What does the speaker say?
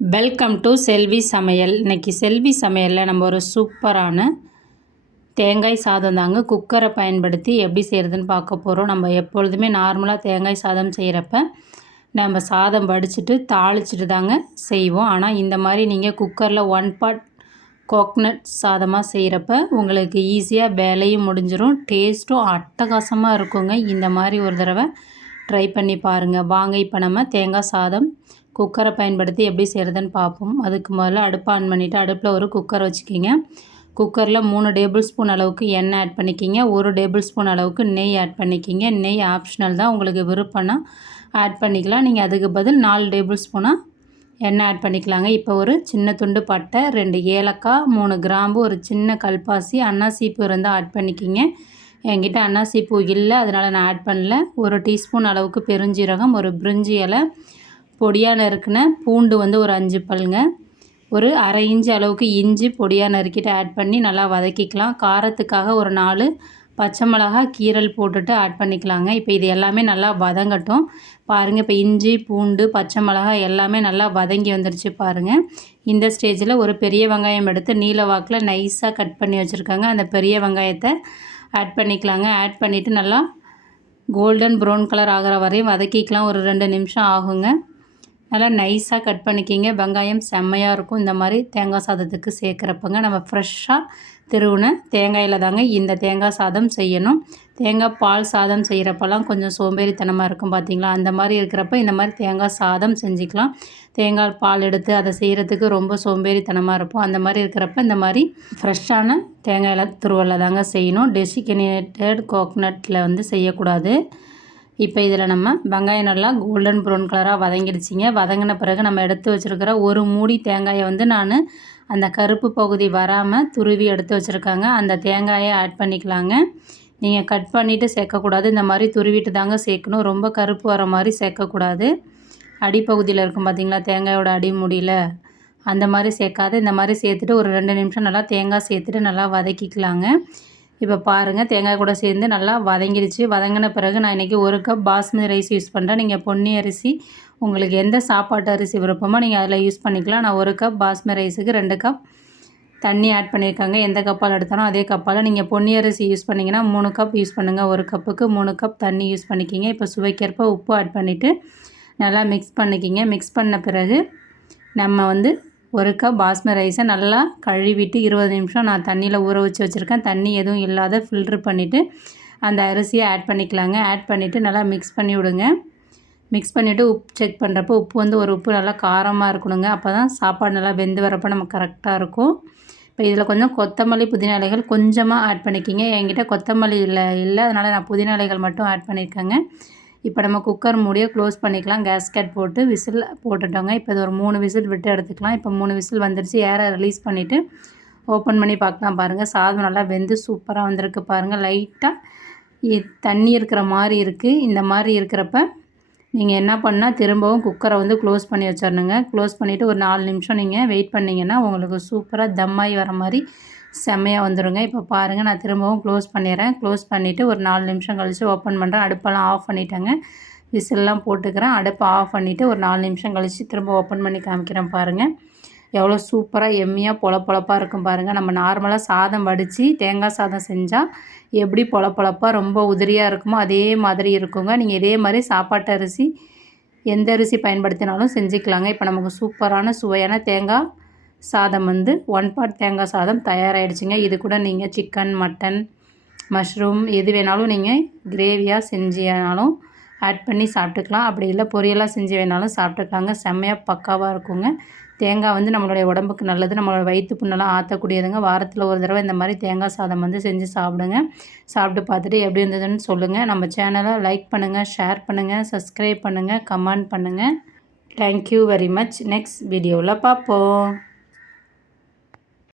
Welcome to செல்வி சமையல் இன்றைக்கி செல்வி சமையலில் நம்ம ஒரு சூப்பரான தேங்காய் சாதம் தாங்க குக்கரை பயன்படுத்தி எப்படி செய்கிறதுன்னு பார்க்க போகிறோம் நம்ம எப்பொழுதுமே நார்மலாக தேங்காய் சாதம் செய்கிறப்ப நம்ம சாதம் வடிச்சிட்டு தாளிச்சிட்டு தாங்க செய்வோம். ஆனால் இந்த மாதிரி நீங்கள் குக்கரில் ஒன் பாட் கோக்னட் சாதமாக செய்கிறப்ப உங்களுக்கு ஈஸியாக வேலையும் முடிஞ்சிடும் டேஸ்ட்டும் அட்டகாசமாக இருக்குங்க. இந்த மாதிரி ஒரு தடவை ட்ரை பண்ணி பாருங்கள் வாங்க இப்போ நம்ம தேங்காய் சாதம் குக்கரை பயன்படுத்தி எப்படி செய்கிறதுன்னு பார்ப்போம். அதுக்கு முதல்ல அடுப்பை ஆன் பண்ணிவிட்டு அடுப்பில் ஒரு குக்கர் வச்சுக்கிங்க. குக்கரில் மூணு டேபிள் ஸ்பூன் அளவுக்கு எண்ணெய் ஆட் பண்ணிக்கிங்க. ஒரு டேபிள் ஸ்பூன் அளவுக்கு நெய் ஆட் பண்ணிக்கிங்க. நெய் ஆப்ஷனல் தான் உங்களுக்கு விருப்பம்னா ஆட் பண்ணிக்கலாம். நீங்கள் அதுக்கு பதில் நாலு டேபிள் ஸ்பூனாக எண்ணெய் ஆட் பண்ணிக்கலாங்க. இப்போ ஒரு சின்ன துண்டு பட்டை ரெண்டு ஏலக்காய் மூணு கிராம்பு ஒரு சின்ன கல்பாசி அன்னாசிப்பூ இருந்தால் ஆட் பண்ணிக்கிங்க. என்கிட்ட அன்னாசிப்பூ இல்லை அதனால் நான் ஆட் பண்ணல. ஒரு டீஸ்பூன் அளவுக்கு பெருஞ்சீரகம் ஒரு பிரிஞ்சி இலை பொடியாக நறுக்கின பூண்டு வந்து ஒரு அஞ்சு பல்லுங்க. ஒரு அரை இன்ச்சு அளவுக்கு இஞ்சி பொடியாக நறுக்கிட்டு ஆட் பண்ணி நல்லா வதக்கிக்கலாம். காரத்துக்காக ஒரு நாலு பச்சை மிளகா கீரல் போட்டுட்டு ஆட் பண்ணிக்கலாங்க. இப்போ இது எல்லாமே நல்லா வதங்கட்டும். பாருங்கள் இப்போ இஞ்சி பூண்டு பச்சை மிளகா எல்லாமே நல்லா வதங்கி வந்துருச்சு பாருங்கள் இந்த ஸ்டேஜில் ஒரு பெரிய வெங்காயம் எடுத்து நீல வாக்கில் நைஸாக கட் பண்ணி வச்சுருக்காங்க. அந்த பெரிய வெங்காயத்தை ஆட் பண்ணிக்கலாங்க. ஆட் பண்ணிவிட்டு நல்லா கோல்டன் ப்ரௌன் கலர் ஆகிற வரையும் வதக்கிக்கலாம். ஒரு ரெண்டு நிமிஷம் ஆகுங்க. நல்லா நைஸாக கட் பண்ணிக்கிங்க. வெங்காயம் செம்மையாக இருக்கும். இந்த மாதிரி தேங்காய் சாதத்துக்கு சேர்க்குறப்பங்க நம்ம ஃப்ரெஷ்ஷாக திருவுன தேங்காயில் தாங்க இந்த தேங்காய் சாதம் செய்யணும். தேங்காய் பால் சாதம் செய்கிறப்பெல்லாம் கொஞ்சம் சோம்பேறித்தனமாக இருக்கும் பார்த்திங்களா அந்த மாதிரி இருக்கிறப்ப இந்த மாதிரி தேங்காய் சாதம் செஞ்சுக்கலாம். தேங்காய் பால் எடுத்து அதை செய்கிறதுக்கு ரொம்ப சோம்பேறித்தனமாக இருக்கும். அந்த மாதிரி இருக்கிறப்ப இந்த மாதிரி ஃப்ரெஷ்ஷான தேங்காயில் துருவலில் தாங்க செய்யணும். டெசிகனேட்டட் கோக்னட்டில் வந்து செய்யக்கூடாது. இப்போ இதில் நம்ம வெங்காயம் நல்லா கோல்டன் ப்ரௌன் கலராக வதங்கிடுச்சிங்க. வதங்கின பிறகு நம்ம எடுத்து வச்சுருக்கிற ஒரு மூடி தேங்காயை வந்து நான் அந்த கருப்பு பகுதி வராமல் துருவி எடுத்து வச்சுருக்காங்க. அந்த தேங்காயை ஆட் பண்ணிக்கலாங்க. நீங்கள் கட் பண்ணிவிட்டு சேர்க்கக்கூடாது. இந்த மாதிரி துருவிட்டு தாங்க சேர்க்கணும். ரொம்ப கருப்பு வர மாதிரி சேர்க்கக்கூடாது. அடிப்பகுதியில் இருக்கும் பார்த்திங்களா தேங்காயோட அடிமுடியில். அந்த மாதிரி சேர்க்காது. இந்த மாதிரி சேர்த்துட்டு ஒரு ரெண்டு நிமிஷம் நல்லா தேங்காய் சேர்த்துட்டு நல்லா வதக்கிக்கலாங்க. இப்போ பாருங்கள் தேங்காய் கூட சேர்ந்து நல்லா வதங்கிடுச்சு வதங்கின பிறகு நான் இன்றைக்கி ஒரு கப் பாஸ்மதி ரைஸ் யூஸ் பண்ணுறேன் நீங்கள் பொன்னி அரிசி உங்களுக்கு எந்த சாப்பாட்டு அரிசி விருப்பமோ நீங்கள் அதில் யூஸ் பண்ணிக்கலாம். நான் ஒரு கப் பாஸ்மதி ரைஸுக்கு ரெண்டு கப் தண்ணி ஆட் பண்ணியிருக்காங்க. எந்த கப்பால் எடுத்தாலும் அதே கப்பால் நீங்கள் பொன்னி அரிசி யூஸ் பண்ணிங்கன்னா மூணு கப் யூஸ் பண்ணுங்கள் ஒரு கப்புக்கு மூணு கப் தண்ணி யூஸ் பண்ணிக்கிங்க. இப்போ சுவைக்கேற்ப உப்பு ஆட் பண்ணிவிட்டு நல்லா மிக்ஸ் பண்ணிக்கிங்க. மிக்ஸ் பண்ண பிறகு நம்ம வந்து ஒரு கப் பாஸ்மதி ரைஸை நல்லா கழுவிட்டு இருபது நிமிஷம் நான் தண்ணியில் ஊற வச்சு வச்சுருக்கேன். தண்ணி எதுவும் இல்லாத ஃபில்ட்ரு பண்ணிவிட்டு அந்த அரிசியை ஆட் பண்ணிக்கலாங்க. ஆட் பண்ணிவிட்டு நல்லா மிக்ஸ் பண்ணி விடுங்க. மிக்ஸ் பண்ணிவிட்டு உப்பு செக் பண்ணுறப்போ உப்பு வந்து ஒரு உப்பு நல்லா காரமாக இருக்கணுங்க. அப்போ தான் சாப்பாடு நல்லா வெந்து வரப்போ நமக்கு கரெக்டாக இருக்கும். இப்போ இதில் கொஞ்சம் கொத்தமல்லி புதினா இலைகள் கொஞ்சமாக ஆட் பண்ணிக்கிங்க. என்கிட்ட கொத்தமல்லி இல்லை இல்லை. அதனால் நான் புதினா இலைகள் மட்டும் ஆட் பண்ணியிருக்கேங்க இப்போ நம்ம குக்கர் மூடியை க்ளோஸ் பண்ணிக்கலாம். கேஸ்கட் போட்டு விசில் போட்டுட்டோங்க. இப்போ இது ஒரு மூணு விசில் விட்டு எடுத்துக்கலாம். இப்போ மூணு விசில் வந்துருச்சு. ஏரை ரிலீஸ் பண்ணிவிட்டு ஓப்பன் பண்ணி பார்க்கலாம் பாருங்கள் சாதம் நல்லா வெந்து சூப்பராக வந்திருக்கு பாருங்கள் லைட்டாக தண்ணி இருக்கிற மாதிரி இருக்குது இந்த மாதிரி இருக்கிறப்ப நீங்கள் என்ன பண்ணால் திரும்பவும் குக்கரை வந்து க்ளோஸ் பண்ணி வச்சிடணுங்க க்ளோஸ் பண்ணிவிட்டு ஒரு நாலு நிமிஷம் நீங்கள் வெயிட் பண்ணிங்கன்னா உங்களுக்கு சூப்பராக தம்மாகி வர மாதிரி செம்மையாக வந்துடுங்க இப்போ பாருங்கள் நான் திரும்பவும் க்ளோஸ் பண்ணிடுறேன் க்ளோஸ் பண்ணிவிட்டு ஒரு நாலு நிமிஷம் கழித்து ஓப்பன் பண்ணுறேன் அடுப்பெல்லாம் ஆஃப் பண்ணிட்டேங்க. விசில்லாம் போட்டுக்கிறேன். அடுப்பை ஆஃப் பண்ணிவிட்டு ஒரு நாலு நிமிஷம் கழித்து திரும்ப ஓப்பன் பண்ணி காமிக்கிறேன் பாருங்கள் எவ்வளோ சூப்பராக எம்மியாக பொழப்பொழப்பாக இருக்கும் பாருங்கள் நம்ம நார்மலாக சாதம் வடித்து தேங்காய் சாதம் செஞ்சால் எப்படி பொழப்பொழப்பாக ரொம்ப உதிரியாக இருக்குமோ அதே மாதிரி இருக்குங்க. நீங்கள் இதே மாதிரி சாப்பாட்டு அரிசி எந்த அரிசி பயன்படுத்தினாலும் செஞ்சுக்கலாங்க. இப்போ நமக்கு சூப்பரான சுவையான தேங்காய் சாதம் வந்து ஒன் பார்ட் தேங்காய் சாதம் தயாராகிடுச்சிங்க இது கூட நீங்கள் சிக்கன் மட்டன் மஷ்ரூம் எது வேணாலும் நீங்கள் கிரேவியாக செஞ்சாலும் ஆட் பண்ணி சாப்பிட்டுக்கலாம். அப்படி இல்லை பொரியலாக செஞ்சு வேணாலும் சாப்பிட்டுக்கலாங்க. செம்மையாக பக்காவாக இருக்குங்க. தேங்காய் வந்து நம்மளுடைய உடம்புக்கு நல்லது நம்மளோட வயிற்று புண்ணெல்லாம் ஆற்றக்கூடியதுங்க வாரத்தில் ஒரு தடவை இந்த மாதிரி தேங்காய் சாதம் வந்து செஞ்சு சாப்பிடுங்க. சாப்பிட்டு பார்த்துட்டு எப்படி இருந்ததுன்னு சொல்லுங்கள் நம்ம சேனலை லைக் பண்ணுங்கள் ஷேர் பண்ணுங்கள் சப்ஸ்கிரைப் பண்ணுங்கள் கமெண்ட் பண்ணுங்கள் தேங்க்யூ வெரி மச் நெக்ஸ்ட் வீடியோவில் பார்ப்போம்.